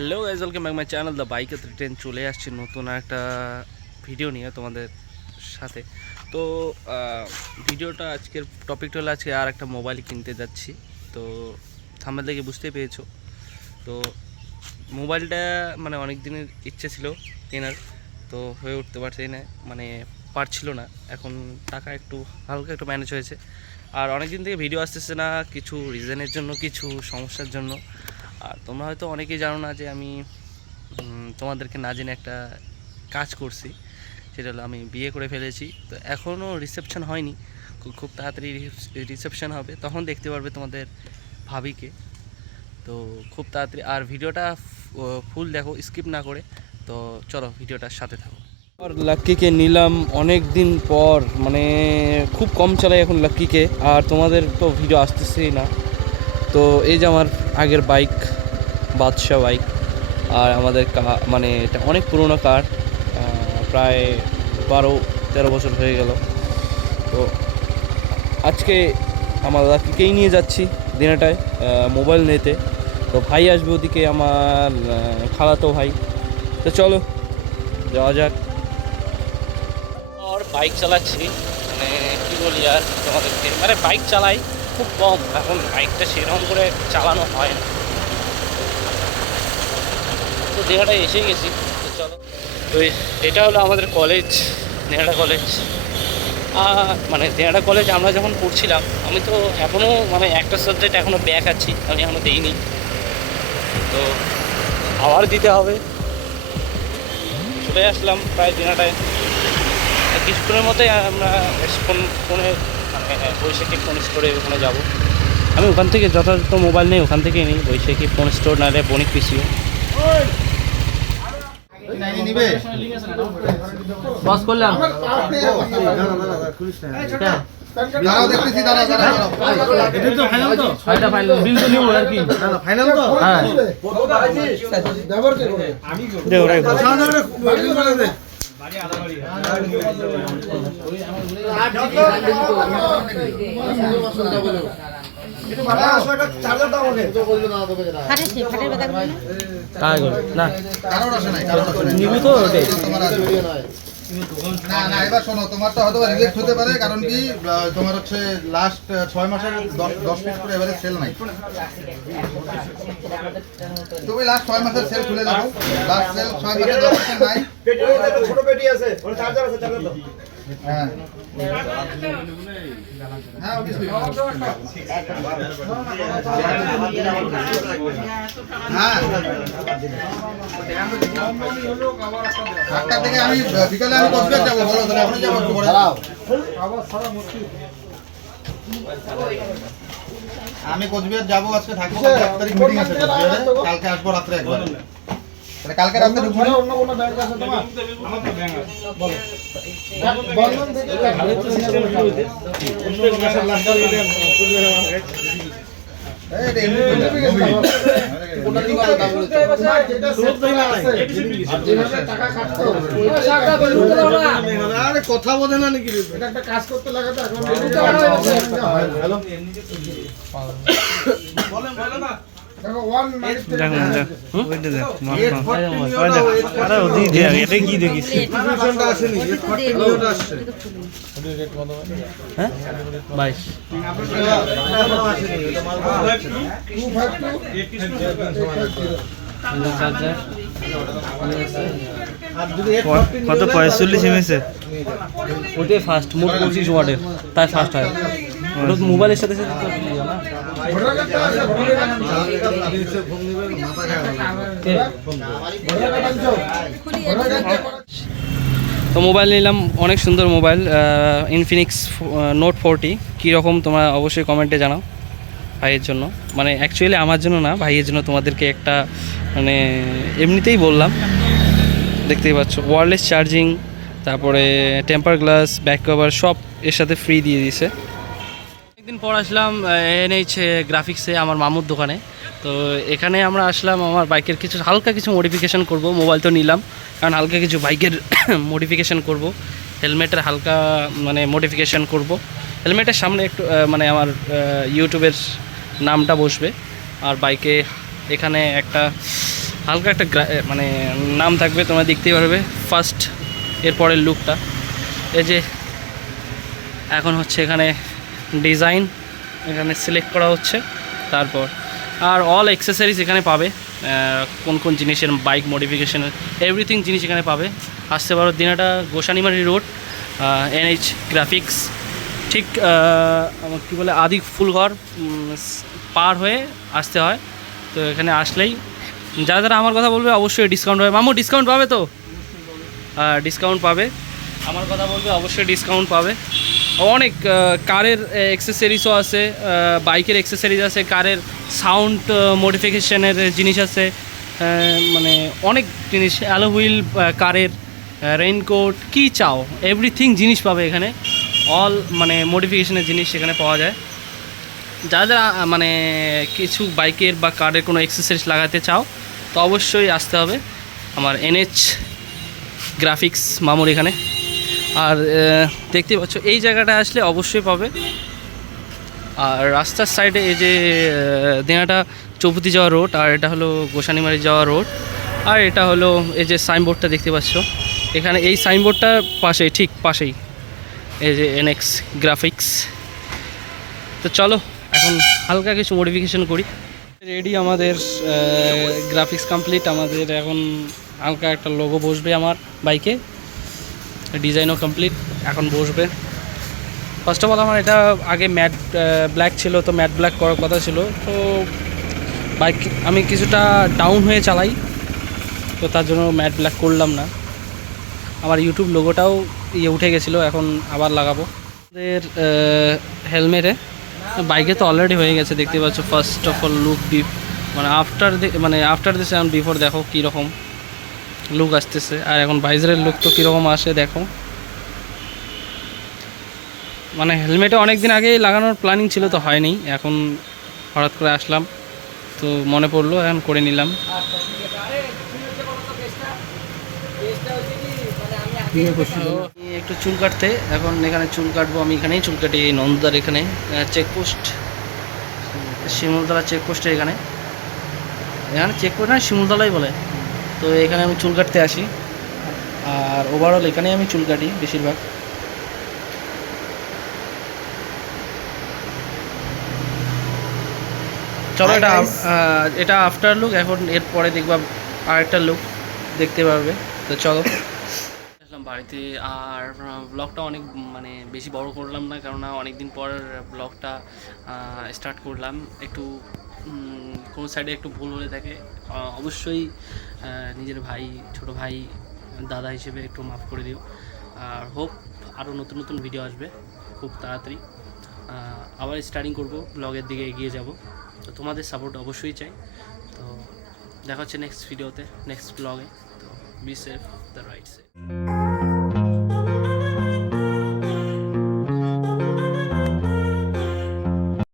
Hello guys welcome back my channel. The bike train চলে আসছি নতুন একটা ভিডিও নিয়ে তোমাদের সাথে। তো ভিডিওটা আজকের টপিকটা হলো আজকে আর একটা মোবাইল কিনতে যাচ্ছি। তো থামেল দেখে বুঝতেই পেরেছ। তো মোবাইলটা মানে অনেক দিনের ইচ্ছে ছিল কেনার। তো, হয়ে উঠতে পারছি না মানে পারছিল না। এখন টাকা একটু হালকা একটু ম্যানেজ হয়েছে। আর অনেক দিন থেকে ভিডিও আসতেছে না, কিছু রিজনের জন্য, কিছু সমস্যার জন্য। আর তোমরা হয়তো অনেকেই জানো না যে আমি তোমাদেরকে না জেনে একটা কাজ করছি, সেটা হলো আমি বিয়ে করে ফেলেছি। তো এখনও রিসেপশন হয়নি, খুব তাড়াতাড়ি রিসেপশন হবে, তখন দেখতে পারবে তোমাদের ভাবিকে। তো খুব তাড়াতাড়ি, আর ভিডিওটা ফুল দেখো স্কিপ না করে। তো চলো ভিডিওটার সাথে থাকো। আর লাক্কিকে নিলাম অনেক দিন পর মানে খুব কম চালাই এখন লাক্কিকে, আর তোমাদের তো ভিডিও আসতেছেই না। তো এই যে আমার আগের বাইক বাদশাহ বাইক আর আমাদের কা- মানে এটা অনেক পুরনো কার প্রায় বারো, তেরো বছর হয়ে গেল। তো আজকে আমার লাকিকেই নিয়ে যাচ্ছি দিনাটায় মোবাইল নিতে। তো ভাই আসবে ওদিকে আমার খালাতো ভাই। তো চলো, যাওয়া যাক। আর বাইক চালাচ্ছি মানে কী বলি আর তোমাদেরকে? মানে বাইক চালাই খুব কম। এখন বাইকটা সেরকম করে চালানো হয় না। তো দেহাটায় এসে গেছি। তো চলো। তো এটা হলো আমাদের কলেজ নেহাটা কলেজ মানে দেহাটা কলেজ আমরা যখন পড়ছিলাম, আমি তো এখনও মানে একটা সাবজেক্ট এখনও ব্যাক আছি, আমি এখনও দিইনি। তো আবার দিতে হবে। চলে আসলাম প্রায় দিনাটায় কিছুক্ষণের মধ্যেই আমরা ফোন, ফোনে মানে বৈশাখী ফোন স্টোরে ওখানে যাব। আমি ওখান থেকে যথাযথ মোবাইল নেই ওখান থেকেই নিই বৈশাখী ফোন স্টোর নাহলে বণিক পিসিও বস করলাম। দাঁড়াও নিব তো হ্যাঁ ওটাই। না না, এবার শোনো তোমারটা হয়তো রিজেক্ট হতে পারে, কারণ কি তোমার হচ্ছে লাস্ট ছয় মাসের দশ পিস করে এবারে সেল নাই। তুমি লাস্ট ছয় মাসের সেল খুলে দেখো। লাস্ট সেল ছয় মাসের দশ নাই। ছোট পেটি আছে চার্জার আছে আমি যাব আমি কোচবিহার যাব আজকে থাকব এক তারিখ মিটিং আছে কালকে আসব রাত্রে একবার। তাহলে কালকে রাত্রে ঢুকবো অন্য কোনো ব্যাংক আছে তোমার? আমার তো ব্যাংক আছে। বলো। বন্ধন থেকে এই, এটা এমনি করলাম, নবীন। আরে কথা বোঝে না নাকি কাজ করতে লাগাতে বলেন বলেন না। হ্যাঁ কত পঁয়তাল্লিশ এমএসের ওইটাই ফার্স্ট মোট পঁচিশ ওয়াটের তাই ফার্স্ট হয় মোবাইলের সাথে সাথে তো মোবাইল নিলাম, অনেক সুন্দর মোবাইল ইনফিনিক্স নোট ফোরটি কীরকম তোমরা অবশ্যই কমেন্টে জানাও ভাইয়ের জন্য। মানে অ্যাকচুয়ালি আমার জন্য না, ভাইয়ের জন্য তোমাদেরকে একটা মানে এমনিতেই বললাম। দেখতেই পাচ্ছ ওয়ারলেস চার্জিং তারপরে টেম্পার গ্লাস ব্যাক কভার সব এর সাথে ফ্রি দিয়ে দিয়েছে। একদিন পর আসলাম এনএইচ গ্রাফিক্সে আমার মামুর দোকানে। তো এখানে আমরা আসলাম, আমার বাইকের কিছু, হালকা কিছু মডিফিকেশন করব মোবাইল তো নিলাম, কারণ হালকা কিছু বাইকের মডিফিকেশন করব, হেলমেটের হালকা মানে মডিফিকেশন করব, হেলমেটের সামনে একটু মানে আমার ইউটিউবের নামটা বসবে, আর বাইকে এখানে একটা হালকা একটা মানে নাম থাকবে, তোমরা দেখতেই পারবে ফার্স্ট এরপরের লুকটা এই যে এখন হচ্ছে এখানে ডিজাইন এখানে সিলেক্ট করা হচ্ছে, তারপর আর অল অ্যাক্সেসরিজ এখানে পাবে। কোন কোন জিনিসের বাইক মডিফিকেশনের এভরিথিং জিনিস এখানে পাবে। আসতে পারো Dinhata Gosanimari road NH graphics ঠিক আমার কী বলে, আদি ফুলঘর পার হয়ে আসতে হয়। তো এখানে আসলেই যারা যারা আমার কথা বলবে অবশ্যই ডিসকাউন্ট পাবে। মামু ডিসকাউন্ট পাবে তো? ডিসকাউন্ট পাবে। আমার কথা বলবে অবশ্যই ডিসকাউন্ট পাবে। অনেক কারের এক্সেসরিজও আছে বাইকের এক্সেসরিজ আছে, কারের সাউন্ড মডিফিকেশনের জিনিস আছে মানে অনেক জিনিস, অ্যালো হুইল কারের রেইনকোট কী চাও এভরিথিং জিনিস পাবে এখানে অল মানে মডিফিকেশনের জিনিস এখানে পাওয়া যায়। যারা যারা মানে কিছু বাইকের বা কারের কোনো এক্সেসরিজ লাগাতে চাও, তো অবশ্যই আসতে হবে আমার এনএচ গ্রাফিক্স মামুর এখানে। আর দেখতে পাচ্ছ, এই জায়গাটা আসলে অবশ্যই পাবে। আর রাস্তার সাইডে এই যে দেনাটা চৌপতি যাওয়া রোড, আর এটা হলো গোসানিমারি যাওয়া রোড, আর এটা হলো এই যে সাইনবোর্ডটা দেখতে পাচ্ছ। এখানে এই সাইনবোর্ডটার পাশেই, ঠিক পাশেই। এই যে এনএক্স গ্রাফিক্স তো চলো, এখন হালকা কিছু মডিফিকেশন করি। রেডি আমাদের গ্রাফিক্স কমপ্লিট আমাদের এখন হালকা একটা লোগো বসবে আমার বাইকে ডিজাইনও কমপ্লিট এখন বসবে। ফার্স্ট অফ অল আমার এটা আগে ম্যাট ব্ল্যাক ছিল, তো ম্যাট ব্ল্যাক করার কথা ছিল। তো বাইক আমি কিছুটা ডাউন হয়ে চালাই, তো তার জন্য ম্যাট ব্ল্যাক করলাম না। আমার ইউটিউব লোগোটাও ইয়ে উঠে গেছিল, এখন আবার লাগাবো। আমাদের হেলমেটে বাইকে তো অলরেডি হয়ে গেছে, দেখতে পাচ্ছ। First of all look be মানে আফটার মানে আফটার দিস এখন বিফোর দেখো কীরকম লুক আসতেছে। আর এখন বাইজারের লুক তো কীরকম আসে, দেখো। মানে হেলমেটে অনেক দিন আগেই লাগানোর প্ল্যানিং ছিল তো হয়নি এখন হঠাৎ করে আসলাম তো মনে পড়ল এখন করে নিলাম। আমি একটু চুল কাটতে এখন এখানে চুল কাটবো আমি এখানেই চুল কাটি এই নন্দদার এখানে চেকপোস্ট শিমুলতলা চেকপোস্টে এখানে। এখানে চেকপোস্ট না শিমুলতলাই বলে। তো এখানে আমি চুল কাটতে আসি আর ওভারঅল এখানেই আমি চুল কাটি বেশিরভাগ। চলো এটা এটা আফটার লুক এখন এরপরে দেখবা আরেকটা লুক দেখতে পারবে। তো চলো। আসলাম বাড়িতে আর ব্লগটা অনেক মানে বেশি বড় করলাম না কেননা অনেক দিন পর ব্লগটা স্টার্ট করলাম। একটু কোনো সাইডে একটু ভুল হলে থাকে অবশ্যই নিজের ভাই ছোট ভাই দাদা হিসেবে একটু মাফ করে দিও। আর হোপ আরও নতুন নতুন ভিডিও আসবে খুব তাড়াতাড়ি। আবার স্টার্টিং করব ব্লগের দিকে এগিয়ে যাব। তো তোমাদের সাপোর্ট অবশ্যই চাই। তো দেখা হচ্ছে নেক্সট ভিডিওতে নেক্সট ব্লগে তো be safe the right safe